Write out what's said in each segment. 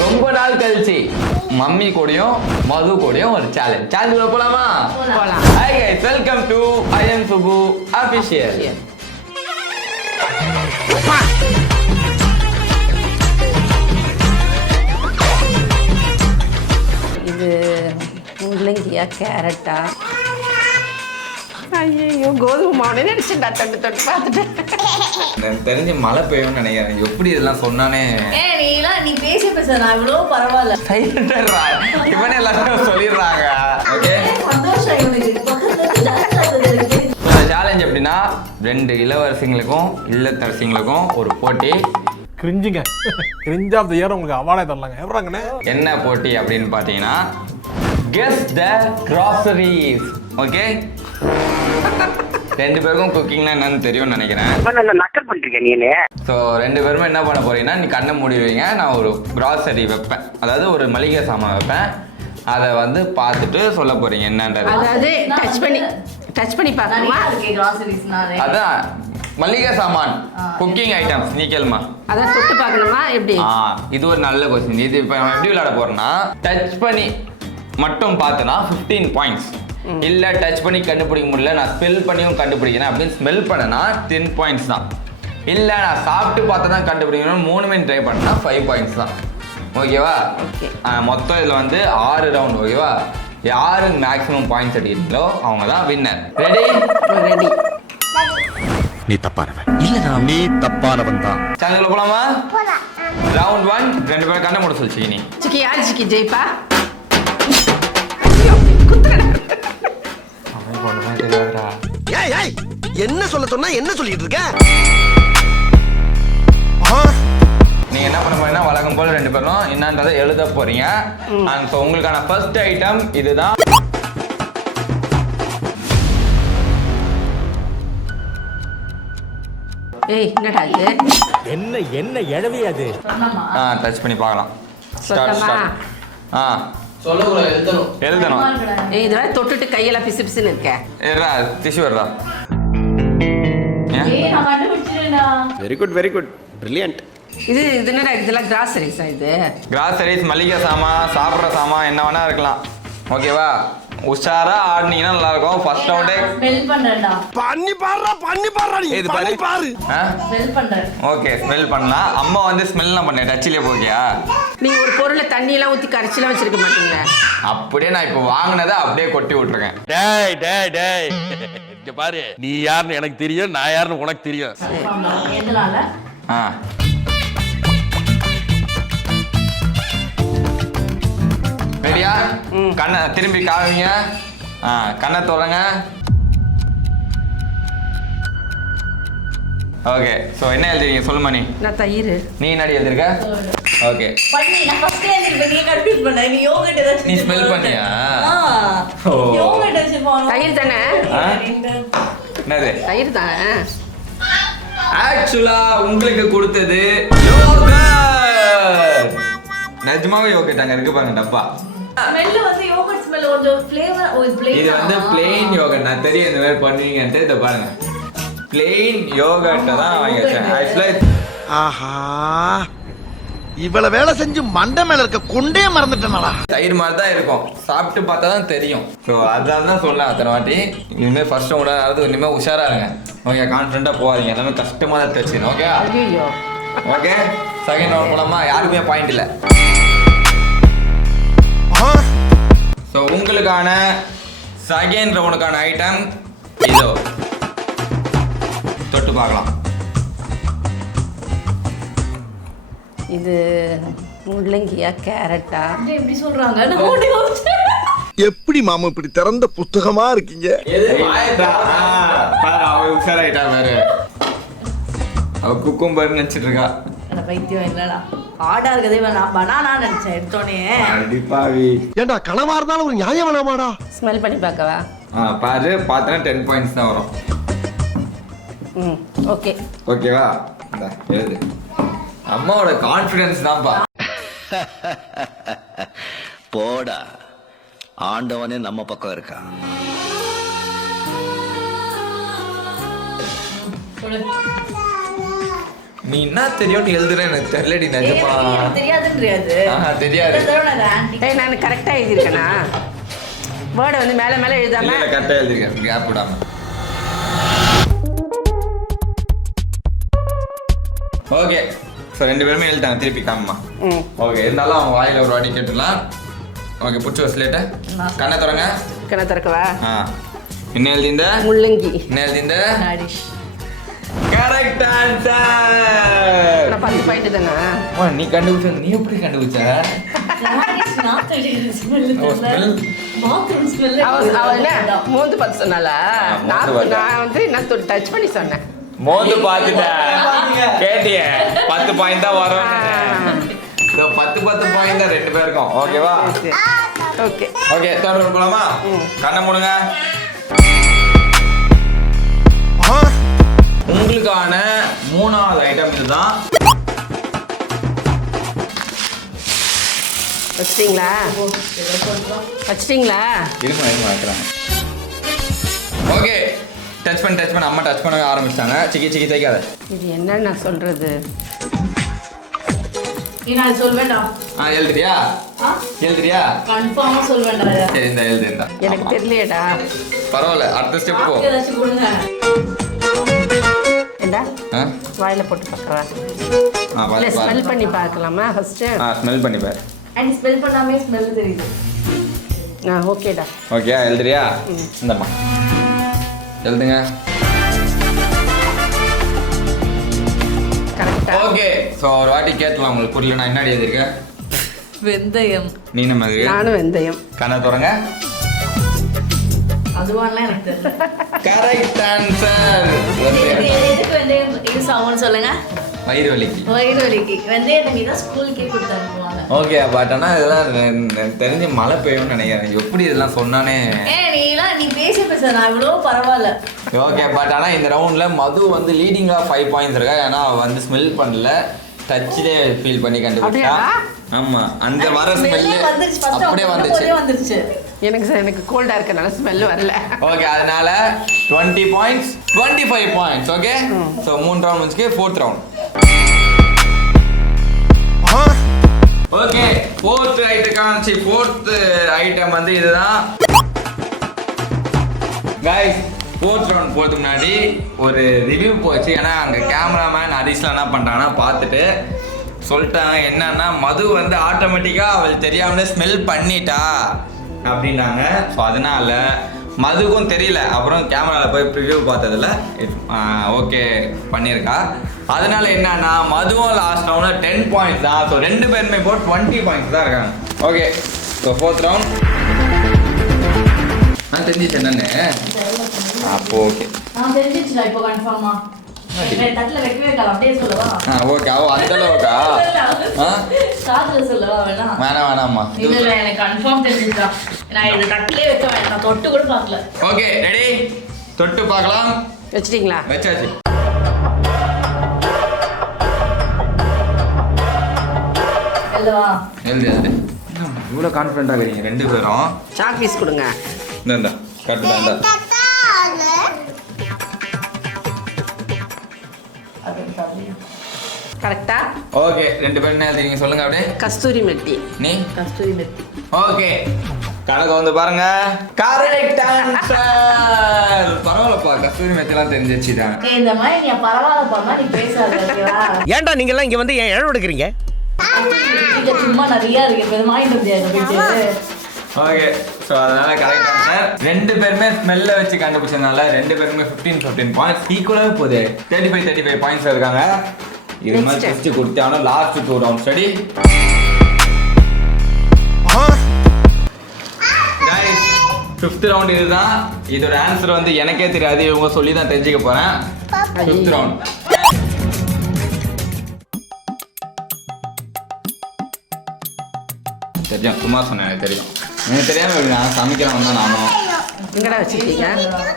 ரொம்ப நாள் கழிச்சு மம்மி கூடயும் மது கூடயும் ஒரு சேலஞ்ச் போலாமா? போலாம். Hi guys, welcome to I am Subu official. இது முள்ளங்கியா கேரட்டா? ஐயோ கோதுமை மாவுனே நினைச்சுட்டா தொட்டு தொட்டு பார்த்துட்டேன். எனக்கு தெரிஞ்சு மழை பெய்யும்னு நினைக்கிறேன். எப்படி இதெல்லாம் சொன்னானே நீ பேசி பேச நான் இவ்வளோ பரவாயில்ல. சைலண்டா இவனே எல்லாரும் சொல்லிடுறாங்க. ஓகே, சந்தோஷம் இவனுக்கு. சேலஞ்ச் எப்படின்னா 2 இளவரசிங்களுக்கும் இல்லத்தரசிங்களுக்கும் ஒரு போட்டி. கிரிஞ்சுங்க கிரிஞ்ச் ஆஃப் தி இயர் உங்களுக்கு அவார்டே தரலாங்க. எவ்வளோங்கண்ணே? என்ன போட்டி அப்படின்னு பார்த்தீங்கன்னா கெஸ் த கிராசரிஸ். ஓகே, 2 பேருக்கும் குக்கிங்னா என்னன்னு தெரியும்னு நினைக்கிறேன். ஸோ 2 பேருமே என்ன பண்ண போறீங்கன்னா, நீ கண்ணை மூடிடுவீங்க, நான் ஒரு கிராசரி வைப்பேன், அதாவது ஒரு மளிகை சாமான் வைப்பேன். அதை வந்து பார்த்துட்டு சொல்ல போறீங்க என்னன்றது. அதாவது டச் பண்ணி பார்க்கணுமா? அதான் மளிகை சாமான், குக்கிங் ஐட்டம்ஸ். நீ கேளுமா? அதான் தொட்டு பார்க்கணுமா எப்படி? இது ஒரு நல்ல கொஸ்டின். இது இப்போ நம்ம எப்படி விளையாட போறோம்னா, டச் பண்ணி மட்டும் பார்த்தனா 15 பாயிண்ட்ஸ். இல்ல டச் பண்ணி கண்டுபிடிக்க முடியல, நான் ஸ்மெல் பண்ணியும் கண்டுபிடிக்கிறேன் அப்படின்னு ஸ்மெல் பண்ணனா 10 பாயிண்ட்ஸ் தான். இல்ல நான் சாப்பிட்டு பார்த்து தான் கண்டுபிடிக்கணும் 3 மினிட் ட்ரை பண்ணா 5 பாயிண்ட்ஸ் தான். ஓகேவா? மொத்தம் இதுல வந்து 6 ரவுண்ட். ஓகேவா? யாரு மேக்ஸிமம் பாயிண்ட்ஸ் அடிக்கிறீங்களோ அவங்க தான் வின்னர். ரெடி? ரெடி. நீ தப்பானவன் இல்லடா, நீ தப்பானவன் தான். சேனலுக்குள்ள போலாமா? ரவுண்ட் 1 2 பேரும் கண்ண மூட சொல்லிச்சு. நீ சிக்கி யார் சிக்கி ஜெயிப்பா? என்ன சொல்ல சொன்னா என்ன சொல்லிட்டு இருக்க? நீங்க என்ன பண்ண போறீங்கன்னா, வழக்கம் போல 2 பேரும் என்னன்றதை எழுத போறீங்க. அண்ட் ஸோ உங்களுக்கான ஃபர்ஸ்ட் ஐட்டம் இதுதான். ஏய் என்னடா இது? என்ன எழவி அது? டச் பண்ணி பார்க்கலாம். சொல்லமா? சொல்லக்கூடாது, எழுதணும். ஏய் இது வேற தொட்டுட்டு கையெல்லாம் பிசு பிசுன்னு இருக்க. ஏறா டிஷ்யூ வரா. Very good brilliant. இது என்னடா இதெல்லாம் கிராசரிஸா? இது கிராசரிஸ், மளிகை சாமான், சாப்பிட்ற சாமான் என்ன வேணா இருக்கலாம். ஓகேவா? உஷாரா ஆடினீங்கன்னா நல்லா இருக்கும். ஃபர்ஸ்ட் ரவுண்டே ஸ்மெல் பண்றேன்டா. பண்ணி பாரு நீ. இது பண்ணி பாரு. ஸ்மெல் பண்றேன். ஓகே, ஸ்மெல் பண்ணலாம். அம்மா வந்து ஸ்மெல்லாம் பண்ணேன், டச்சிலே போகியா? நீங்க ஒரு பொருளை தண்ணியெல்லாம் ஊற்றி கரைச்சிலாம் வச்சிருக்க மாட்டீங்க. அப்படியே நான் இப்போ வாங்கினதை அப்படியே கொட்டி விட்டுருக்கேன். டேய் இங்க பாரு, நீ யாருன்னு எனக்கு தெரியும், நான் யாருன்னு உனக்கு தெரியும். எதனால? ரெடியா? கண்ணை திரும்பி காமிங்க. கண்ணை தொடங்க. ஓகே, ஸோ என்ன எழுதுறீங்க சொல்லுமா? நான் தயிர். நீ என்னடி எழுதிருக்க? ஓகே, பண்ணி நான் ஃபர்ஸ்ட் எழுதிருப்பேன். நீ கன்ஃபியூஸ் பண்ண. நீ யோகர்ட் ஏதாச்சும் நீ ஸ்மெல் பண்ணியா? ஓ, யோகர்ட் வச்சிருப்பாங்க. தயிர் தானே? என்னது? தயிர் தானே? ஆக்சுவலா உங்களுக்கு கொடுத்தது யோகர்ட். நிஜமாவே யோகர்ட் அங்க இருக்கு பாருங்க டப்பா. ஸ்மெல் வந்து யோகர்ட் ஸ்மெல் கொஞ்சம் ஃப்ளேவர் இது வந்து பிளெயின் யோகர்ட். நான் தெரியும் இந்த மாதிரி பண்ணுவீங்கன்ட்டு. இதை பாருங்க, பிளெயின் யோகர்ட்டை தான் வாங்கி வச்சேன். ஆக்சுவலா ஆஹா, இவ்வளவு வேலை செஞ்சு மண்டை மேல இருக்க கொண்டே மறந்துட்டேனடா. தயிர் மாதிரி தான் இருக்கும், சாப்பிட்டு பார்த்தா தான் தெரியும். ஸோ அதான் தான் சொல்லலாம் அத்தனை வாட்டி. இனிமேல் ஃபர்ஸ்ட் ரவுண்டாவது இனிமேல் உஷாரா இருங்க. ஓகே, கான்ஃபிடென்ட்டாக போகாதீங்க. எல்லாமே கஷ்டமாக தான் தச்சுக்கணும். ஓகே ஐயோ. ஓகே, செகண்ட் ரவுண்ட் போலாமா? யாருக்குமே பாயிண்ட் இல்லை. ஸோ உங்களுக்கான செகண்ட் ரவுண்டுக்கான ஐட்டம் இதோ, தொட்டு பார்க்கலாம். இது முள்ளங்கியா கேரட்டா? எப்படி சொல்றாங்க? நான் ஓடி வந்துட்டேன். எப்படி மாமா இப்படி திறந்த புத்தகமா இருக்கீங்க? உஷாராயிட்டா பாரு. அவ குக்கும்பர் நினைச்சிட்டு இருக்கா. பைத்தியம் இல்லடா. ஆடா இருக்கதே நான் பனானா நினைச்சேன் எடுத்தோனே. அடிப்பாவி. ஏண்டா கனவா இருந்தாலும் ஒரு நியாயம் வேணாமாடா? ஸ்மெல் பண்ணி பார்க்கவா? பாரு, பார்த்தனா 10 பாயிண்ட்ஸ் தான் வரும். ஓகே. ஓகேவா? இந்த எழுது. அம்மாவோட கான்ஃபிடன்ஸ் தான்ப்பா. போடா, ஆண்டவனே நம்ம பக்கம் இருக்கா. நீ என்ன தெரியும் எழுதுறேன் எனக்கு தெரியலடி நிஜமா. தெரியாதுன்றியாது. தெரியாது. ஏய் நான் கரெக்டாக எழுதியிருக்கேனா? வேர்டை வந்து மேலே மேலே எழுதாம கரெக்டாக எழுதிருக்கேன் கேப் விடாம. ஓகே ஸோ 2 பேருமே எழுதிட்டாங்க திருப்பி காமமா. ஓகே இருந்தாலும் அவங்க வாயில ஒரு வாட்டி கேட்டுடலாம். ஓகே புடிச்சு வசலேட்ட கண்ணை திறங்க. கண்ணை திறக்கவா? என்ன எழுதிந்த? முள்ளங்கி. என்ன எழுதிந்த? நாடிஷ். Correct answer. நான் 10 பாயிண்ட் தானே. நீ கண்டுபிடிச்ச. நீ எப்படி கண்டுபிடிச்ச? நாடிஷ் நாத்து அடிக்கிற ஸ்மெல் தெரியல. Bathroom smell. அவ என்ன மூந்து பார்த்து சொன்னால? நான் வந்து என்ன டச் பண்ணி சொன்னேன். மோந்து பார்த்துட்டேன். கேட்டியே 10 பாயிண்ட் தான் வரும். 10 பாயிண்ட் தான் 2 பேருக்கும். ஓகேவா? ஓகே ஓகே தொடர்ந்து போலாமா? கண்ணை மூடுங்க. உங்களுக்கான 3வது ஐட்டம் இதுதான். வச்சிட்டீங்களா? இருமா வைக்கிறாங்க. ஓகே டச் பண்ண அம்மா டச் பண்ண ஆரம்பிச்சிட்டாங்க. சிக்கி தைக்காத. இது என்ன நான் சொல்றது? நான் சொல்வேன்டா. எழுதுறியா? எழுதுறியா? கன்ஃபார்மா சொல்வேன்டா. சரி இந்த எழுதுண்டா. எனக்கு தெரியலையேடா. பரவாயில்ல அடுத்த ஸ்டெப் போ. ஏதாச்சும் கொடுங்க. ஏண்டா வாயில போட்டு பார்க்கவா? இல்ல ஸ்மெல் பண்ணி பார்க்கலாமா ஃபர்ஸ்ட்? ஸ்மெல் பண்ணி பாரு. அண்ட் ஸ்மெல் பண்ணாமே ஸ்மெல் தெரியுது. ஓகேடா. ஓகே எழுதுறியா? இந்தம்மா எழுதுங்க. கரெக்டா? ஓகே ஸோ ஒரு வாட்டி கேட்கலாம் உங்களுக்கு புரியல. நான் என்ன எழுதிருக்கேன்? வெந்தயம். நீ நம்ம நானும் வெந்தயம். கண்ணை திறங்க. அதுவான்லாம் எனக்கு தெரியல. Correct answer. எதுக்கு வெந்தயம் யூஸ் ஆகும்னு சொல்லுங்க. வயிறு வலிக்கு. வயிறு வலிக்கு வெந்தயத்தை நீ தான் ஸ்கூலுக்கே கொடுத்து அனுப்புவாங்க. ஓகே பட் ஆனால் இதெல்லாம் தெரிஞ்சு மழை பெய்யும்னு நினைக்கிறேன். எப்படி இதெல்லாம் சொன்னானே. நீ பேச நான் இவ்வளோ பரவாயில்ல. ஓகே பட் ஆனால் இந்த ரவுண்டில் மது வந்து லீடிங்காக 5 பாயிண்ட்ஸ் இருக்கா. ஏன்னா அவள் வந்து ஸ்மெல் பண்ணல, டச்சிலே ஃபீல் பண்ணி கண்டுபிடிச்சா. ஆமாம் அந்த வர ஸ்மெல்லு அப்படியே வந்துச்சு. எனக்கு கோல்டா இருக்கனால ஸ்மெல் வரல. ஓகே அதனால 20 points 25 points. Okay so 3 round முடிச்சுக்கு 4th round. Okay 4th item வந்து இதுதான் கைஸ். 4th ரவுண்ட் போகிறதுக்கு முன்னாடி ஒரு ரிவ்யூ போச்சு. ஏன்னா அங்கே கேமராமேன் ஹரிஷ்லாம் என்ன பண்ணுறாங்கன்னா பார்த்துட்டு சொல்லிட்டாங்க என்னன்னா மது வந்து ஆட்டோமேட்டிக்காக அவள் தெரியாமலே ஸ்மெல் பண்ணிட்டா அப்படின்னாங்க. ஸோ அதனால மதுக்கும் தெரியல. அப்புறம் கேமராவில் போய் ப்ரிவ்யூ பார்த்ததில் ஓகே பண்ணியிருக்கா. அதனால என்னன்னா மதுவும் லாஸ்ட் ரவுண்டில் 10 பாயிண்ட்ஸ் தான். ஸோ 2 பேருமே இப்போ 20 பாயிண்ட்ஸ் தான் இருக்காங்க. ஓகே ஸோ 4th ரவுண்ட் நான் தெரிஞ்சிச்சு என்னன்னு. அப்போ ஓகே தெரிஞ்சிச்சுடா இப்போ கன்ஃபார்மா. தட்டில் வைக்கவே இருக்காது அப்படியே சொல்லவா? ஓகே அவ அந்த அளவுக்கா? சாப்பிட சொல்லவா? வேணாம்மா. இல்லை எனக்கு கன்ஃபார்ம் தெரிஞ்சிச்சுடா. நான் இது தட்டிலே வைக்க வேண்டாம். நான் தொட்டு கூட பார்க்கல. ஓகே ரெடி தொட்டு பார்க்கலாம். வச்சிட்டீங்களா? வச்சாச்சு. இல்லவா? எழுது. இவ்வளோ கான்ஃபிடென்ட்டாக இருக்கீங்க 2 பேரும். சாக் பீஸ் கொடுங்க. இந்த கரெக்டு தான். இந்த கரெக்டா? ஓகே 2 பேரும் என்ன எழுதிங்க சொல்லுங்க அப்படியே. கஸ்தூரி மெட்டி. நீ? கஸ்தூரி மெத்தி. ஓகே கணக்கு வந்து பாருங்க. Correct answer. பரவாயில்லப்பா கஸ்தூரி மெத்திலாம் தெரிஞ்சிச்சு தான். இந்த மாதிரி நீ பரவாயில்லப்பா நீ பேசாத ஓகேவா? ஏன்டா நீங்க எல்லாம் இங்க வந்து ஏன் இழவு எடுக்கிறீங்க? சும்மா நிறைய இருக்கு. இது வாங்கிட்டு முடியாது. ஓகே ஸோ அதனால கரெக்ட் ஆன்சர். 2 பேருமே ஸ்மெல்ல வச்சு கண்டுபிடிச்சதுனால 2 பேருமே 15 பாயிண்ட்ஸ் ஈக்குவலாக போகுது. 35 பாயிண்ட்ஸ் இருக்காங்க. இது மாதிரி டெஸ்ட் கொடுத்தாலும் last 2 round study. Guys 5th round இதுதான். இதோட ஆன்சர் வந்து எனக்கே தெரியாது. இவங்க சொல்லி தான் தெரிஞ்சுக்க போறேன். 5th ரவுண்ட் தெரியும். சும்மா சொன்னேன் எனக்கு தெரியும். எனக்கு தெரியாம நான் சமைக்கிறவன் தான் நானும். எங்கடா வச்சிருக்கீங்க?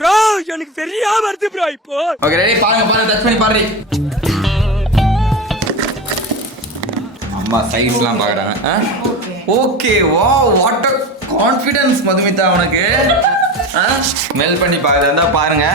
ப்ரோ எனக்கு பெரிய வருது ப்ரோ இப்போ. ஓகே ரெடி பாருங்க டச் பண்ணி பாருங்க. அம்மா சைஸ்லாம் பார்க்குறாங்க. Okay wow what a confidence Madhumita உனக்கு. ஸ்மெல் பண்ணி பார்க்குறதா இருந்தால் பாருங்க,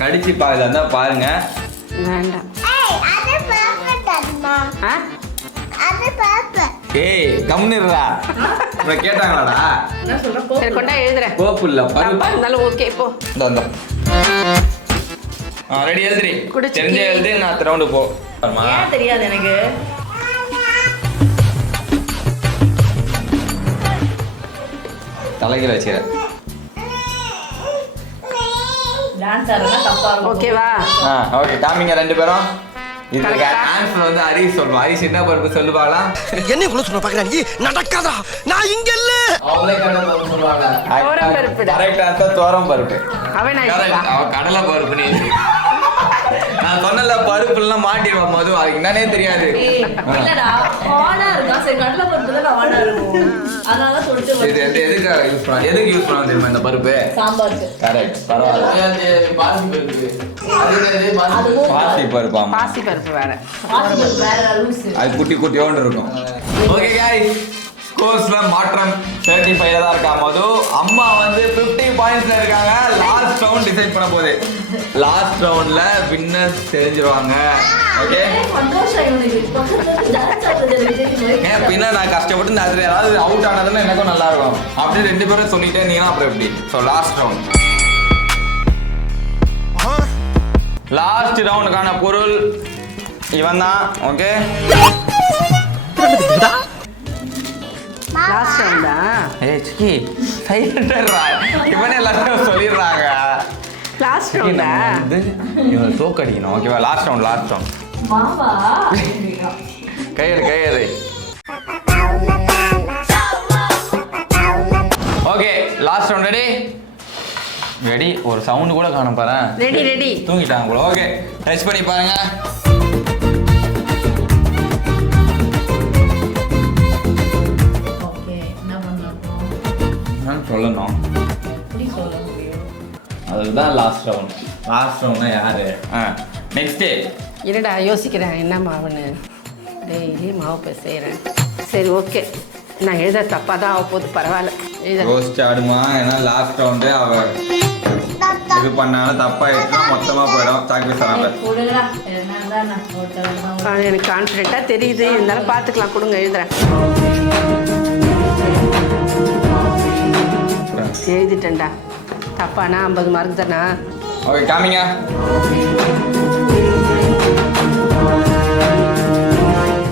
கடிச்சு பார்க்குறதா இருந்தால் பாருங்க. வேண்டாம். ஆ ஏய் கம்னிடுறா இப்ப கேட்டாங்களாடா என்ன சொல்றேன் சரி கொண்டா எழுதுறேன். கோப்பு இல்ல தப்பா பருப்பு இருந்தாலும் ஓகே போ. இந்த ரெடி எழுதுறி குடிச்சு தெரிஞ்ச எழுதி நான் ரவுண்டு போ பாருமா. ஏன் தெரியாது எனக்கு தலைகளை வச்சுற டான்ஸ் ஆடுறதா தப்பா இருக்கும் ஓகேவா? ஓகே காமிங்க ரெண்டு பேரும் இதுக்கு Correct ஆ? ஆன்சர் வந்து ஹரிஷ் சொல்லுவான். ஹரிஷ் என்ன பருப்பு சொல்லுவாங்களா? என்ன இவ்வளவு சொல்ல பாக்குறாங்க நடக்காதா நான் இங்க இல்ல அவங்களே கடலை பருப்பு சொல்லுவாங்க. துவரம் பருப்புடா. கரெக்ட் ஆன்சர் துவரம் பருப்பு. அவன் நான் Correct. எழுதுறா. அவ கடலை பருப்பு நீ நான் சொன்னல பருப்பு எல்லாம் மாட்டிடுவோம் மது அதுக்கு என்னன்னே தெரியாது. ஏய், இல்லடா ஆனா இருக்கா சரி கடலை பருப்பு தான் ஆனா இருக்கும் அதனால சொல்லிட்டு இது வந்து எதுக்காக யூஸ் பண்ண எதுக்கு யூஸ் பண்ண தெரியுமா இந்த பருப்பு? சாம்பாருக்கு கரெக்ட் பரவாயில்ல. பாசி பருப்பு ஆமா. பாசி பருப்பு வேற. பாசிபருப்பு வேற லூசு அது குட்டி குட்டியோண்டு இருக்கும். ஓகே गाइस ஸ்கோர்ஸ்ல மாற்றம் 35 தான் இருக்கா மது. அம்மா வந்து 50 பாயிண்ட்ஸ்ல இருக்காங்க. லாஸ்ட் ரவுண்ட் டிசைட் பண்ண போகுது. லாஸ்ட் ரவுண்ட்ல வின்னர்ஸ் தெரிஞ்சிருவாங்க. ஓகே சந்தோஷம் இவனுக்கு பக்கத்துல டான்ஸ் ஆடுறது ஏன் பின்ன நான் கஷ்டப்பட்டு இந்த அதுல ஏதாவது அவுட் ஆனதுன்னா எனக்கும் நல்லா இருக்கும். அப்படியே ரெண்டு பேரும் சொல்லிட்டே இருந்தீங்கன்னா அப்புறம் எப்படி? ஸோ லாஸ்ட் ரவுண்ட் லாஸ்ட் ரவுண்டுக்கான பொருள் இவன் தான். ஓகே லாஸ்ட் ரவுண்டா? ஏய் சிக்கி சைலண்டா இவனே எல்லாரும் சொல்லிடுறாங்க. லாஸ்ட் ரவுண்டா? நம்ம வந்து இவன் தோக்கடிக்கணும். ஓகேவா? லாஸ்ட் ரவுண்ட் மாமா கையெழு ஓகே லாஸ்ட் ரவுண்ட் ரெடி ஒரு சவுண்ட் கூட காண பாரு. ரெடி. தூங்கிட்டாங்க போல. ஓகே டச் பண்ணி பாருங்க. ஓகே என்ன பண்ணலாம் நான் சொல்லணும் எப்படி சொல்ல முடியும் அதுதான் லாஸ்ட் ரவுண்ட். லாஸ்ட் ரவுண்ட்னா யாரு? நெக்ஸ்ட் இருடா யோசிக்கிறேன் என்ன மாவுன்னு. டெய்லி மாவு செய்கிறேன். சரி ஓகே நான் எழுத தப்பாக தான் ஆக போகுது பரவாயில்ல எழுத. ரோஸ்ட் ஆடுமா? ஏன்னா லாஸ்ட் ரவுண்டு அவ இது பண்ணாலும் தப்பாயிடுச்சுன்னா மொத்தமா போயிடும். சாக்லேட் தராங்க. கொடுங்கடா என்னதான் நான் போட்டேன் எனக்கு கான்ஃபிடென்ட்டாக தெரியுது இருந்தாலும் பார்த்துக்கலாம் கொடுங்க எழுதுறேன். எழுதிட்டேன்டா. தப்பானா 50 மார்க் தானா? ஓகே காமிங்க.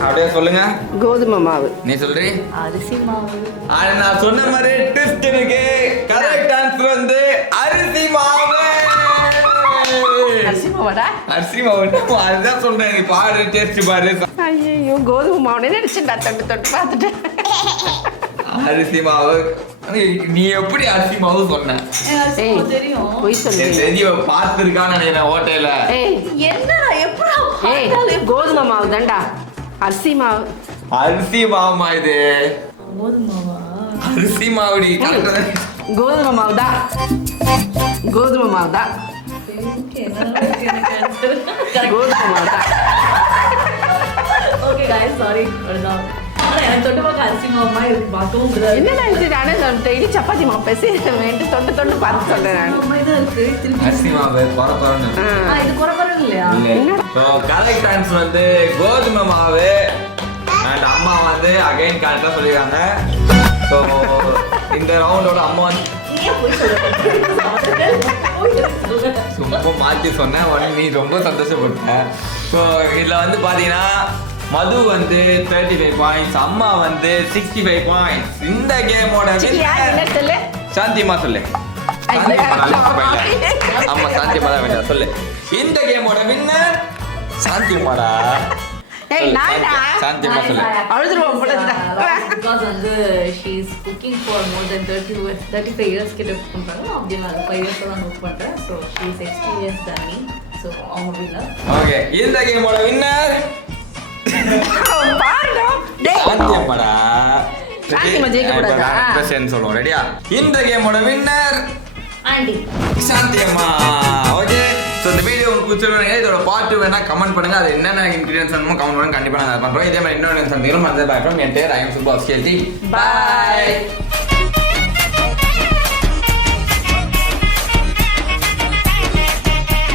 அப்படியே சொல்லுங்க. கோதுமை மாவு. நீ சொல்றீ? அரிசி மாவு ஆனா நான் சொன்ன மாதிரி ட்விஸ்ட் இருக்கு. கரெக்ட் ஆன்சர் வந்து அரிசி மாவு. அரிசி மாவாடா? அரிசி மாவு அதுதான் சொல்றேன். நீ பாரு டேஸ்ட் பாரு. ஐயோ கோதுமை மாவுனே நினைச்சுட்டா தொட்டு பார்த்துட்டேன். அரிசி மாவு. நீ எப்படி அரிசி மாவு சொன்ன? அரிசி ஏய் மாவு தெரியும் பொய் சொல்லு. என் தெரிஞ்ச பார்த்துருக்கான்னு நினைக்கிறேன் ஹோட்டல்ல. ஏய் என்னடா எப்படி ஏய் கோதுமை மாவு தான்டா. அரிசி மாவு. அரிசி மாவுமா இது? கோதுமாவா அரிசி மாவுடி. கோதுமை மாவு தான். கோதுமை மாவு தான். ஓகே நல்லா இருக்கு எனக்கு answer. Correct. கோதுமை மாவு தான். Okay guys, sorry. அவ்வளவுதான். ஆனா எனக்கு தொட்டு பார்க்க அரிசி மாவு மாதிரி இருக்கு. பார்க்கவும் கூடாது. என்னடா இது நானே டெய்லி சப்பாத்தி மாவு பேசி தொண்டு பார்த்து சொல்றேன் நான். மாவு மாதிரி தான் இருக்கு. திருப்பி அரிசி மாவு பரபரன்னு. இது குறப்பறம் இல்லையா? ஸோ கரெக்ட் ஆன்சர் வந்து கோதுமை மாவு. அண்ட் அம்மா வந்து அகைன் கரெக்டாக சொல்லிடுறாங்க. ஸோ இந்த ரவுண்டோட அம்மா வந்து நீ ஏன் போய் சொல்ற? ரொம்ப மாற்றி சொன்னேன். உடனே நீ ரொம்ப சந்தோஷப்பட்ட. ஸோ இதில் வந்து பார்த்தீங்கன்னா மது வந்து 35 பாயிண்ட்ஸ், அம்மா வந்து 65 பாயிண்ட்ஸ். இந்த கேமோட சொல்லு. சாந்திமா சொல்லு. சாந்திமா நல்லா போயிடல. ஆமா சாந்திமா தான் வேண்டாம் சொல்லு. இந்த கேமோட வின்னர் சாந்திமாடா. ஏய் நான்டா. சாந்திமா சொல்லு. அழுதுருவோம் போல இருக்குடா. Because வந்து she is cooking for more than 35 years கிட்ட cook பண்றாங்க. அப்படியே நான் 5 years தான் cook பண்றேன். So she is experienced than me. So அவங்க வின்னர். ஓகே இந்த கேமோட வின்னர் பாருடா. டேய் சாந்திமாடா. சாந்திமா ஜெயிக்க கூடாதா? சொல்லுவோம். ரெடியா? இந்த கேமோட winner aunty Shanthiamma. Okay so இந்த வீடியோ உங்களுக்கு பிடிச்சிருந்தா இதோட பார்ட் வேணா கமெண்ட் பண்ணுங்க. அது என்னென்ன இன்கிரீடியன்ஸ் வேணுமோ கமெண்ட் பண்ணுங்க. கண்டிப்பாக நாங்கள் பண்றோம். இதே மாதிரி இன்னொரு சந்தேகம் வந்து பை ஃப்ரம் என் பேர் ஐ எம் சுபா. பாய்.